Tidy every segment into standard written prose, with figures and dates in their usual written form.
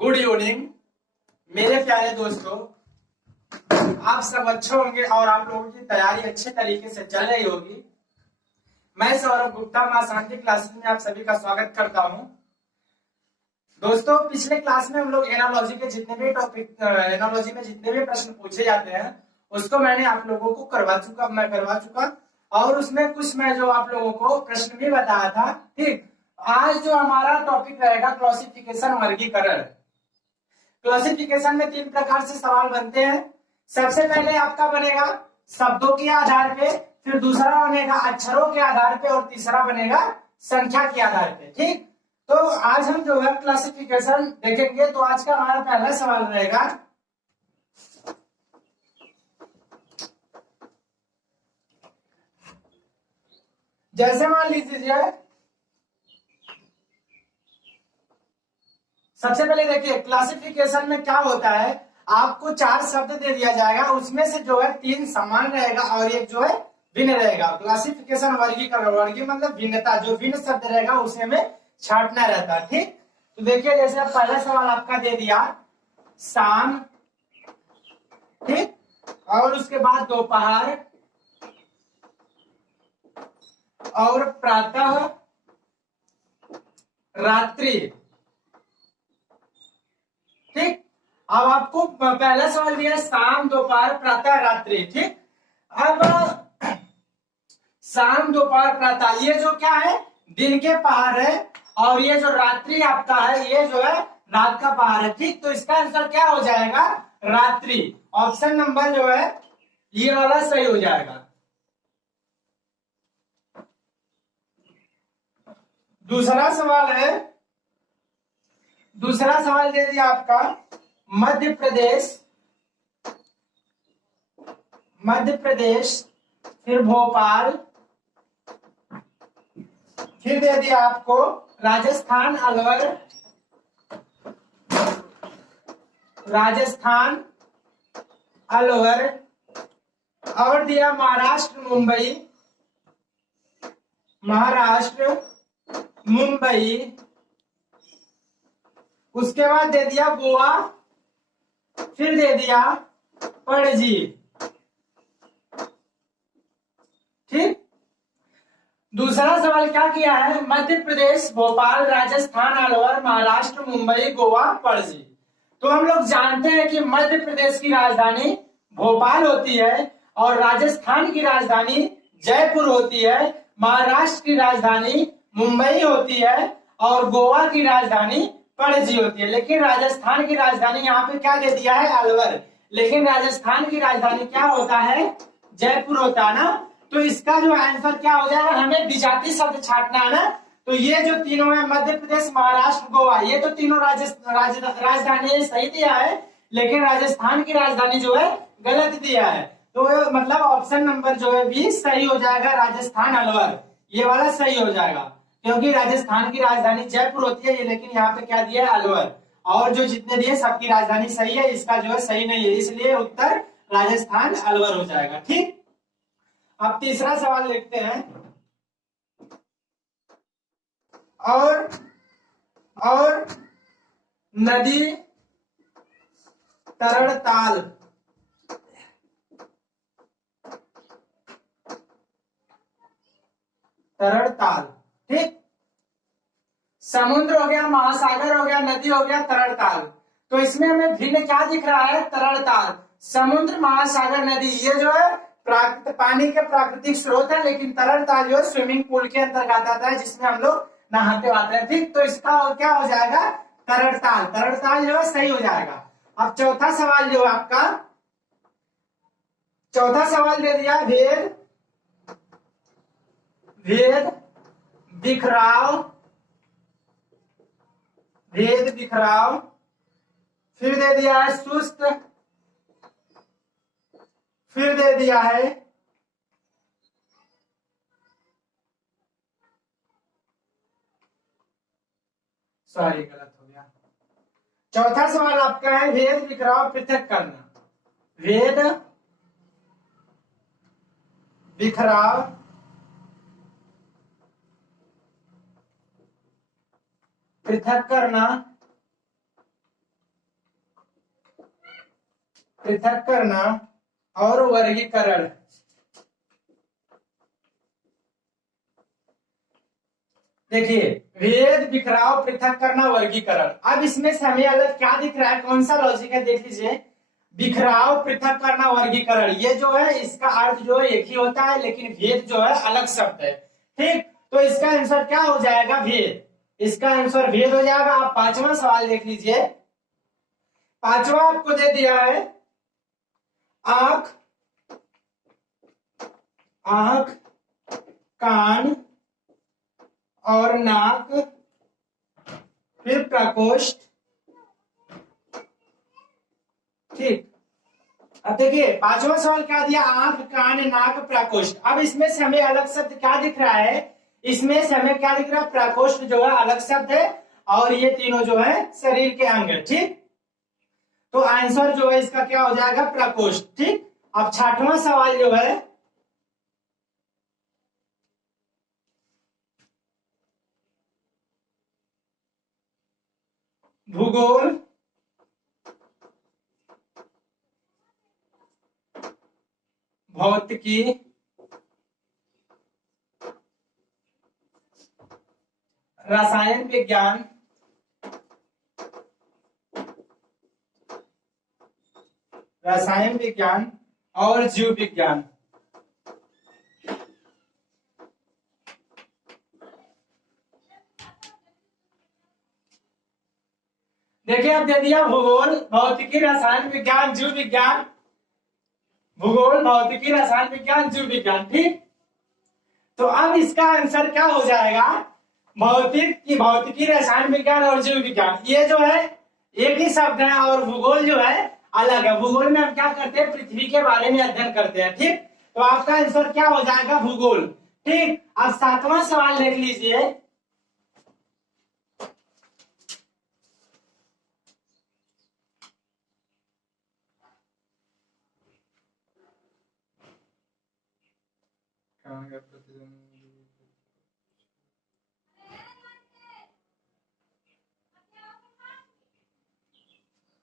Good evening मेरे प्यारे दोस्तों, आप सब अच्छे होंगे और आप लोगों की तैयारी अच्छे तरीके से चल रही होगी। मैं सौरभ गुप्ता मां शांति क्लासेस में आप सभी का स्वागत करता हूं। दोस्तों, पिछले क्लास में हम लोग एनालॉजी के जितने भी एनालॉजी में जितने भी प्रश्न पूछे जाते हैं उसको मैंने आप लोगों को करवा चुका और उसमें कुछ मैं जो आप लोगों को प्रश्न भी बताया था। ठीक, आज जो हमारा टॉपिक रहेगा क्लासिफिकेशन, वर्गीकरण। क्लासिफिकेशन में 3 प्रकार से सवाल बनते हैं। सबसे पहले आपका बनेगा शब्दों के आधार पे, फिर दूसरा बनेगा अक्षरों के आधार पे और तीसरा बनेगा संख्या के आधार पे। ठीक, तो आज हम जो है क्लासिफिकेशन देखेंगे। तो आज का हमारा पहला सवाल रहेगा, जैसे मान लीजिए सबसे पहले देखिए क्लासिफिकेशन में क्या होता है, आपको 4 शब्द दे दिया जाएगा, उसमें से जो है 3 समान रहेगा और एक जो है भिन्न रहेगा। क्लासिफिकेशन वर्गीकरण, वर्गी मतलब भिन्नता, जो भिन्न शब्द रहेगा उसे में छांटना रहता है। ठीक, तो देखिए जैसे पहला सवाल आपका दे दिया शाम, ठीक, और उसके बाद दोपहर और प्रातः, रात्रि। ठीक, अब आपको पहला सवाल दिया शाम, दोपहर, प्रातः, रात्रि। ठीक, अब शाम, दोपहर, प्रातः ये जो क्या है, दिन के पहर है, और ये जो रात्रि आपका है ये जो है रात का पहर है। ठीक, तो इसका आंसर क्या हो जाएगा, रात्रि। ऑप्शन नंबर जो है ये वाला सही हो जाएगा। दूसरा सवाल है, दूसरा सवाल दे दिया आपका मध्य प्रदेश, फिर भोपाल, फिर दे दिया आपको राजस्थान, अलवर, और दिया महाराष्ट्र मुंबई, उसके बाद दे दिया गोवा, फिर दे दिया पणजी। ठीक, दूसरा सवाल क्या किया है, मध्य प्रदेश, भोपाल, राजस्थान, अलवर, महाराष्ट्र, मुंबई, गोवा, पणजी। तो हम लोग जानते हैं कि मध्य प्रदेश की राजधानी भोपाल होती है और राजस्थान की राजधानी जयपुर होती है, महाराष्ट्र की राजधानी मुंबई होती है और गोवा की राजधानी पणजी होती है। लेकिन राजस्थान की राजधानी यहाँ पे क्या दे दिया है, अलवर। लेकिन राजस्थान की राजधानी क्या होता है, जयपुर होता है ना। तो इसका जो आंसर क्या हो जाएगा, हमें विजातीय शब्द छांटना है ना। तो ये जो तीनों है मध्य प्रदेश, महाराष्ट्र, गोवा, ये तो तीनों राजधानी सही दिया है, लेकिन राजस्थान की राजधानी जो है गलत दिया है। तो मतलब ऑप्शन नंबर जो है बी सही हो जाएगा, राजस्थान, अलवर, ये वाला सही हो जाएगा, क्योंकि राजस्थान की राजधानी जयपुर होती है, लेकिन यहाँ पे क्या दिया है, अलवर। और जो जितने दिए सबकी राजधानी सही है, इसका जो है सही नहीं है, इसलिए उत्तर राजस्थान, अलवर हो जाएगा। ठीक, अब तीसरा सवाल देखते हैं, और नदी तरणताल, ठीक, समुद्र हो गया, महासागर हो गया, नदी हो गया, तरल ताल। तो इसमें हमें भिन्न क्या दिख रहा है? तरल ताल। समुद्र, महासागर, नदी ये जो है पानी के प्राकृतिक स्रोत है, लेकिन तरल ताल जो है स्विमिंग पूल के अंतर्गत आता है, जिसमें हम लोग नहाते आते हैं। ठीक, तो इसका क्या हो जाएगा? तरल ताल। तरल ताल जो है सही हो जाएगा। अब चौथा सवाल जो है आपका, चौथा सवाल दे दिया भेद बिखराव, भेद बिखराव। फिर दे दिया है सुस्त, फिर दे दिया है सॉरी गलत हो गया। चौथा सवाल आपका है भेद बिखराव पृथक करना। भेद बिखराव पृथक करना, पृथक करना और वर्गीकरण। देखिए, भेद बिखराव पृथक करना वर्गीकरण। अब इसमें से हमें अलग क्या दिख रहा है? कौन सा लॉजिक है? देख लीजिए, बिखराव पृथक करना वर्गीकरण, ये जो है इसका अर्थ जो है एक ही होता है, लेकिन भेद जो है अलग शब्द है। ठीक, तो इसका आंसर क्या हो जाएगा? भेद। इसका आंसर भेद हो जाएगा। आप पांचवा सवाल देख लीजिए। पांचवा आपको दे दिया है आंख, आंख, कान और नाक, फिर प्रकोष्ठ। ठीक, अब देखिए पांचवा सवाल क्या दिया? आंख, कान, नाक, प्रकोष्ठ। अब इसमें से हमें अलग शब्द क्या दिख रहा है? इसमें से हमें क्या दिख रहा है? प्रकोष्ठ जो है अलग शब्द है, और ये तीनों जो है शरीर के अंग है। ठीक, तो आंसर जो है इसका क्या हो जाएगा? प्रकोष्ठ। ठीक, अब छठवां सवाल जो है, भूगोल, भौतिकी, रसायन विज्ञान, रसायन विज्ञान और जीव विज्ञान। देखिए, अब दे दिया भूगोल, भौतिकी, रसायन विज्ञान, जीव विज्ञान। भूगोल, भौतिकी, रसायन विज्ञान, जीव विज्ञान। ठीक, तो अब इसका आंसर क्या हो जाएगा? भौतिकी, रसायन विज्ञान और जीव विज्ञान, ये जो है एक ही शब्द है, और भूगोल जो है अलग है। भूगोल में हम क्या करते हैं? पृथ्वी के बारे में अध्ययन करते हैं। ठीक, तो आपका आंसर क्या हो जाएगा? भूगोल। ठीक, अब सातवां सवाल देख लीजिए।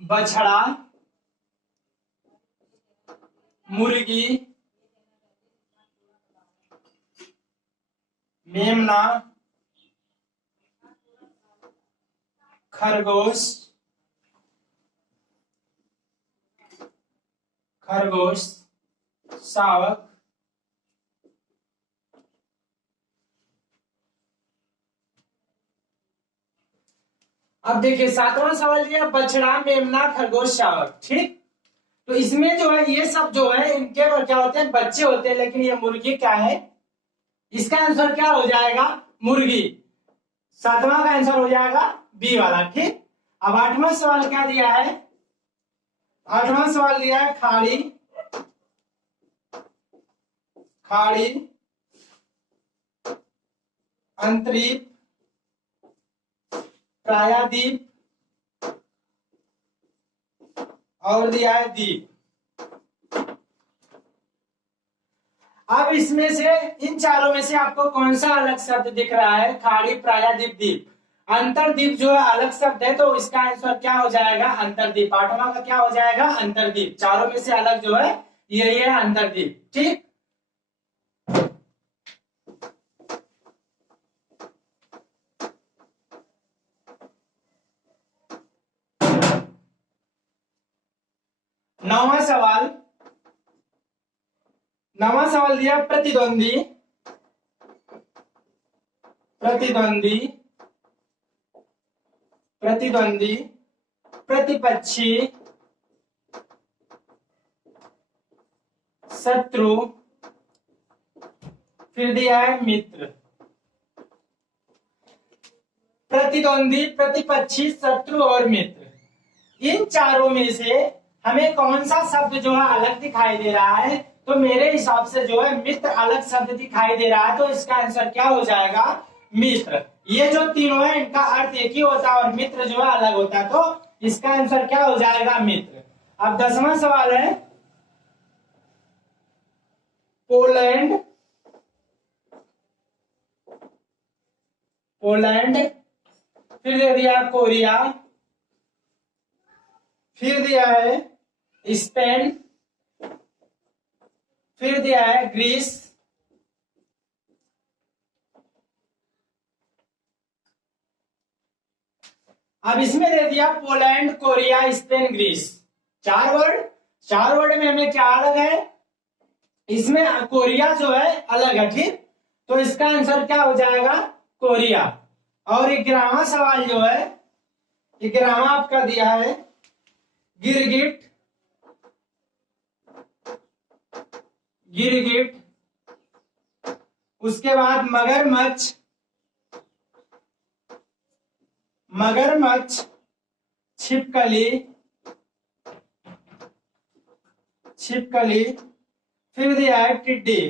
बछड़ा, मुर्गी, मेमना, खरगोश, खरगोश, शावक। अब देखिए सातवां सवाल दिया बछड़ा, मेमना, खरगोश, शावक। ठीक, तो इसमें जो है ये सब जो है इनके क्या होते हैं? बच्चे होते हैं, लेकिन ये मुर्गी क्या है? इसका आंसर क्या हो जाएगा? मुर्गी। सातवां का आंसर हो जाएगा बी वाला। ठीक, अब आठवां सवाल क्या दिया है? आठवां सवाल दिया है खाड़ी, खाड़ी, अंतरीप, प्रायद्वीप और दिया है द्वीप। अब इसमें से इन चारों में से आपको कौन सा अलग शब्द दिख रहा है? खाड़ी, प्रायद्वीप, द्वीप। अंतरद्वीप जो है अलग शब्द है, तो इसका आंसर क्या हो जाएगा? अंतरद्वीप। आठवां का क्या हो जाएगा? अंतरद्वीप। चारों में से अलग जो है यही है अंतरद्वीप। ठीक, नौवां सवाल दिया प्रतिद्वंदी, प्रतिद्वंदी, प्रतिद्वंदी, प्रतिपक्षी, शत्रु, फिर दिया है मित्र। प्रतिद्वंदी, प्रतिपक्षी, शत्रु और मित्र, इन चारों में से हमें कौन सा शब्द जो है अलग दिखाई दे रहा है? तो मेरे हिसाब से जो है मित्र अलग शब्द दिखाई दे रहा है, तो इसका आंसर क्या हो जाएगा? मित्र। ये जो तीनों है इनका अर्थ एक ही होता है और मित्र जो है अलग होता है, तो इसका आंसर क्या हो जाएगा? मित्र। अब 10वां सवाल है पोलैंड, पोलैंड, फिर दे दिया कोरिया, फिर दिया है स्पेन, फिर दिया है ग्रीस, अब इसमें दे दिया पोलैंड, कोरिया, स्पेन, ग्रीस। चार वर्ड में हमें क्या अलग है? इसमें कोरिया जो है अलग है, ठीक, तो इसका आंसर क्या हो जाएगा? कोरिया। और 11वां सवाल जो है, 11वां आपका दिया है गिरगिट, गिरगिट, उसके बाद मगरमच्छ, मगरमच्छ, छिपकली, छिपकली, फिर दिया है टिड्डी।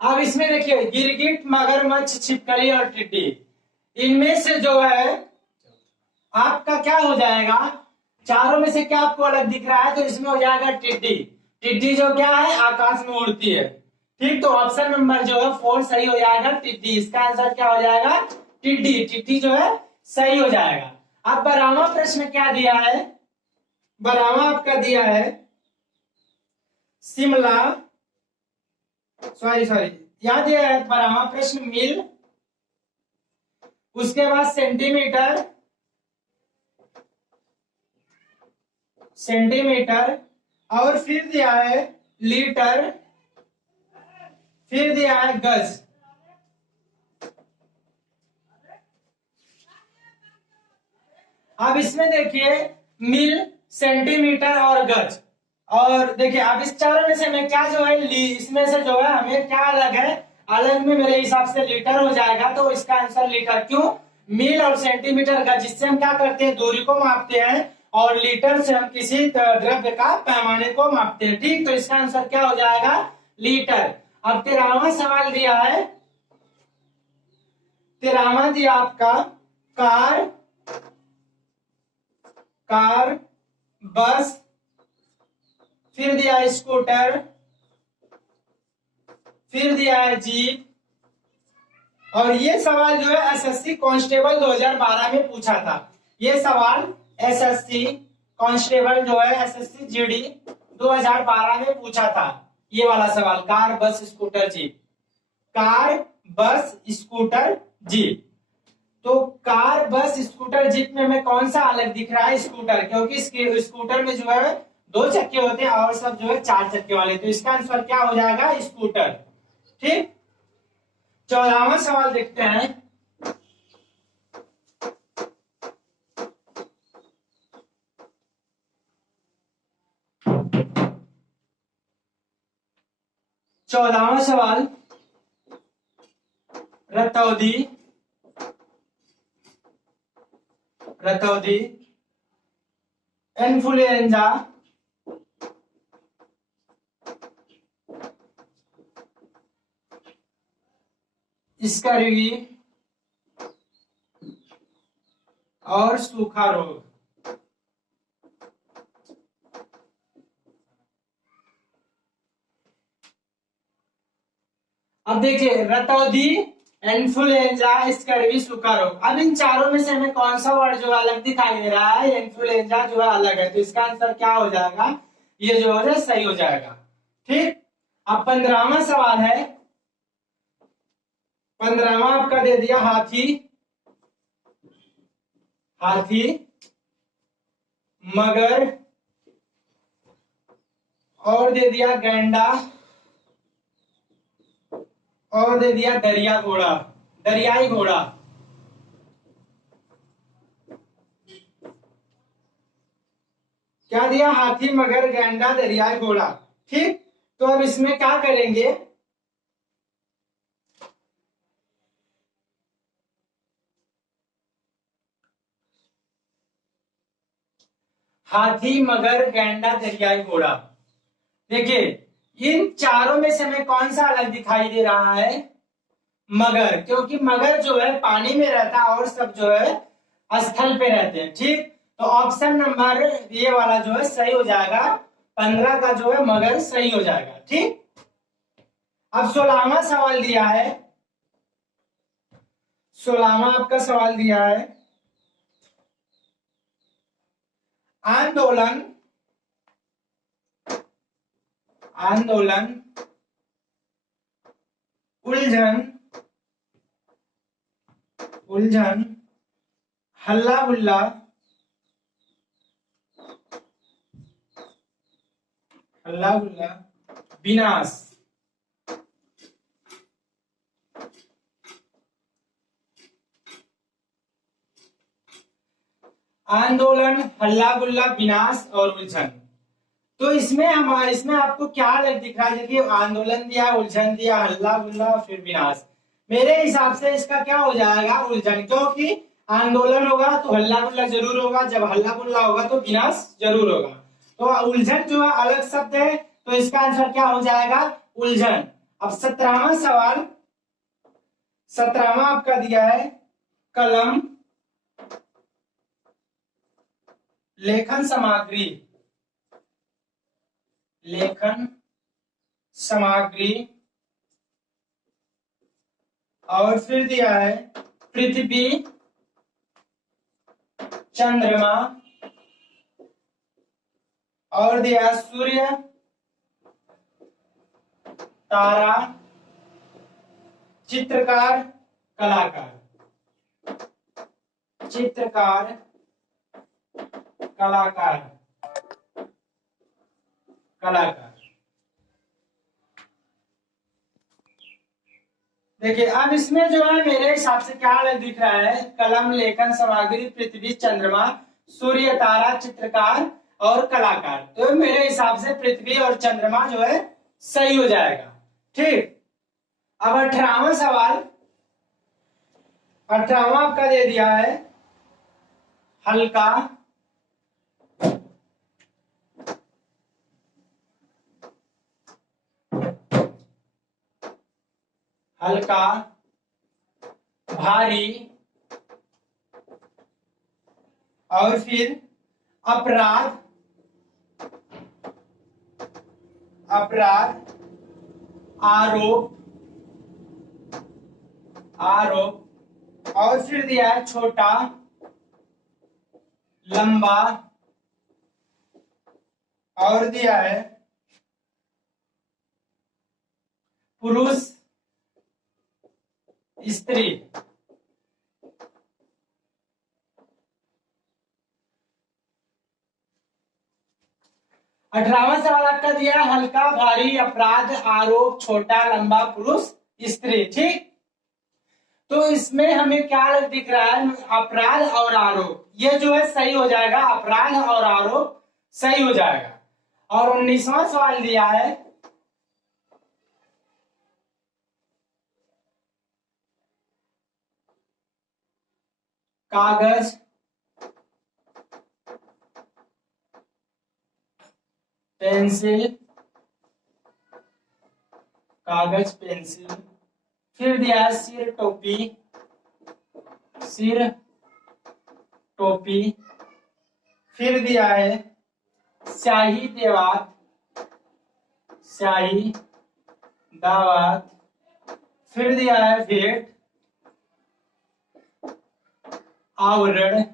अब इसमें देखिए गिरगिट, मगरमच्छ, छिपकली और टिड्डी, इनमें से जो है आपका क्या हो जाएगा? चारों में से क्या आपको अलग दिख रहा है? तो इसमें हो जाएगा टिड्डी। टिड्डी जो क्या है? आकाश में उड़ती है, ठीक, तो ऑप्शन नंबर जो है 4 सही हो जाएगा, टिड्डी। इसका आंसर क्या हो जाएगा? टिड्डी। टिड्डी जो है सही हो जाएगा। अब 12वां प्रश्न क्या दिया है? 12वां आपका दिया है शिमला, सॉरी यहां दिया है 12वां प्रश्न मील, उसके बाद सेंटीमीटर, सेंटीमीटर, और फिर दिया है लीटर, फिर दिया है गज। अब इसमें देखिए मील, सेंटीमीटर और गज, और देखिए अब इस चारों में से हमें क्या जो है इसमें से जो है हमें क्या अलग है? अलग में मेरे हिसाब से लीटर हो जाएगा, तो इसका आंसर लीटर। क्यों? मील और सेंटीमीटर गज, जिससे हम क्या करते हैं? दूरी को मापते हैं, और लीटर से हम किसी द्रव्य का पैमाने को मापते हैं, ठीक, तो इसका आंसर क्या हो जाएगा? लीटर। अब 13वां सवाल दिया है, 13वां दिया आपका कार, कार, बस, फिर दिया है स्कूटर, फिर दिया है जीप, और ये सवाल जो है एसएससी कांस्टेबल 2012 में पूछा था। ये सवाल एसएससी कांस्टेबल जो है एसएससी जीडी 2012 में पूछा था, ये वाला सवाल, कार, बस, स्कूटर, जीप, कार, बस, स्कूटर, जीप। तो कार, बस, स्कूटर, जीप में हमें कौन सा अलग दिख रहा है? स्कूटर, क्योंकि स्कूटर में जो है 2 चक्के होते हैं और सब जो है 4 चक्के वाले, तो इसका आंसर क्या हो जाएगा? स्कूटर, ठीक। 14वां सवाल देखते हैं, सवाल रतौदी, रतौदी, इन्फ्लुएंजा, स्कर्वी और सूखा रोग। अब देखिए रतौदी, इन्फ्लुएंजा, स्कर्वी, सूखा रोग, अब इन चारों में से हमें कौन सा वर्ड जो अलग दिखाई दे रहा है? इन्फ्लुएंजा जो है अलग है, तो इसका आंसर क्या हो जाएगा? ये जो है सही हो जाएगा, ठीक। अब 15वां सवाल है 15वां आपका दे दिया हाथी, हाथी, मगर, और दे दिया गैंडा, और दे दिया दरिया घोड़ा, दरियाई घोड़ा। क्या दिया? हाथी, मगर, गैंडा, दरियाई घोड़ा। ठीक, तो अब इसमें क्या करेंगे? हाथी, मगर, गैंडा, दरियाई घोड़ा। देखिए, इन चारों में से हमें कौन सा अलग दिखाई दे रहा है? मगर, क्योंकि मगर जो है पानी में रहता है और सब जो है स्थल पे रहते हैं। ठीक, तो ऑप्शन नंबर ये वाला जो है सही हो जाएगा, 15 का जो है मगर सही हो जाएगा। ठीक, अब 16वां सवाल दिया है, 16वां आपका सवाल दिया है, आंदोलन, आंदोलन, उलझन, उलझन, हल्ला गुल्ला, हल्ला गुल्ला, विनाश। आंदोलन, हल्ला गुल्ला, विनाश और उलझन। तो इसमें आपको क्या अलग दिख रहा है? देखिए, आंदोलन दिया, उलझन दिया, हल्ला गुल्ला, फिर विनाश। मेरे हिसाब से इसका क्या हो जाएगा? उलझन, क्योंकि आंदोलन होगा तो हल्ला गुल्ला जरूर होगा, जब हल्ला गुल्ला होगा तो विनाश जरूर होगा। तो उलझन जो है अलग शब्द है, तो इसका आंसर क्या हो जाएगा? उलझन। अब 17वां सवाल, 17वां आपका दिया है, कलम, लेखन सामग्री, लेखन सामग्री, और फिर दिया है पृथ्वी, चंद्रमा, और दिया सूर्य, तारा, चित्रकार, कलाकार, चित्रकार, कलाकार, कलाकार। देखिए, अब इसमें जो है मेरे हिसाब से क्या अलग दिख रहा है? कलम, लेखन सामग्री, पृथ्वी, चंद्रमा, सूर्य, तारा, चित्रकार और कलाकार। तो मेरे हिसाब से पृथ्वी और चंद्रमा जो है सही हो जाएगा। ठीक, अब 18वां सवाल, 18वां आपका दे दिया है, हल्का, हल्का, भारी, और फिर अपराध, अपराध, आरोप, आरोप, और फिर दिया है छोटा, लंबा, और दिया है पुरुष, स्त्री। 18वां सवाल आपका दिया है, हल्का, भारी, अपराध, आरोप, छोटा, लंबा, पुरुष, स्त्री। ठीक, तो इसमें हमें क्या दिख रहा है? अपराध और आरोप, ये जो है सही हो जाएगा, अपराध और आरोप सही हो जाएगा। और 19वां सवाल दिया है, कागज, पेंसिल, कागज, पेंसिल, फिर दिया है सिर, टोपी, सिर, टोपी, फिर दिया है स्याही, देवात, स्याही, दावात, फिर दिया है भेंट, आवरण,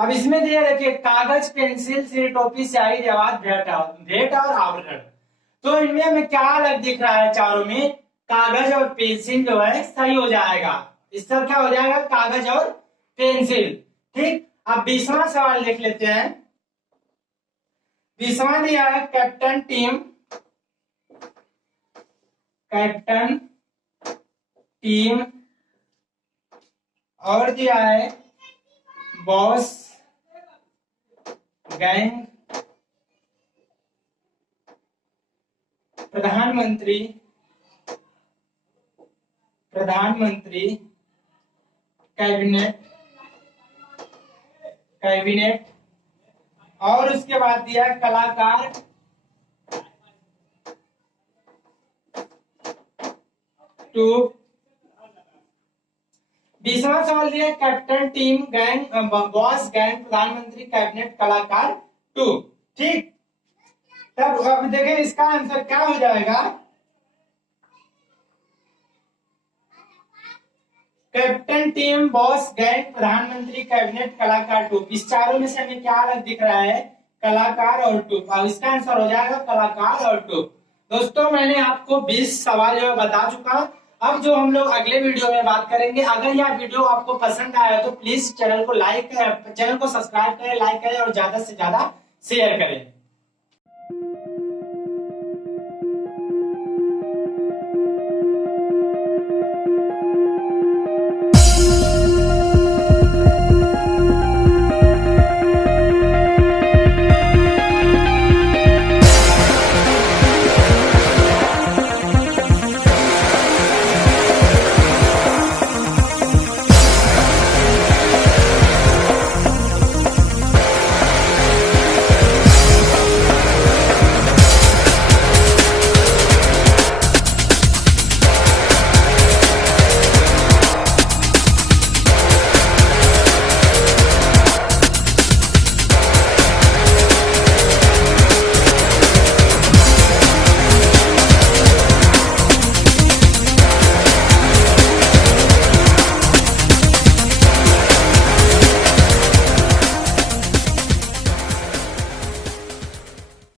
अब इसमें दिया देखिए कागज, पेंसिल, सिर, टोपी, स्याही, जवाब, भेंट और आभूषण। तो इनमें हमें क्या अलग दिख रहा है? चारों में कागज और पेंसिल जो है सही हो जाएगा। इसका क्या हो जाएगा? कागज और पेंसिल। ठीक, अब 20वां सवाल देख लेते हैं। 20वां दिया है कैप्टन टीम और दिया है बॉस गैंग, प्रधानमंत्री कैबिनेट और उसके बाद दिया कलाकार, टू। 20वां सवाल दिया captain, team, gang, boss, gang, प्रधानमंत्री, कैबिनेट, कलाकार, टू। ठीक, तब अब देखें इसका आंसर क्या हो जाएगा? कैप्टन, टीम, बॉस, गैंग, प्रधानमंत्री, कैबिनेट, कलाकार, टू। इस चारों में से हमें क्या अलग दिख रहा है? कलाकार और टू। अब इसका आंसर हो जाएगा कलाकार और टू। दोस्तों मैंने आपको 20 सवाल जो है बता चुका। अब जो हम लोग अगले वीडियो में बात करेंगे, अगर यह वीडियो आपको पसंद आया तो प्लीज चैनल को सब्सक्राइब करें, लाइक करें और ज्यादा से ज्यादा शेयर करें।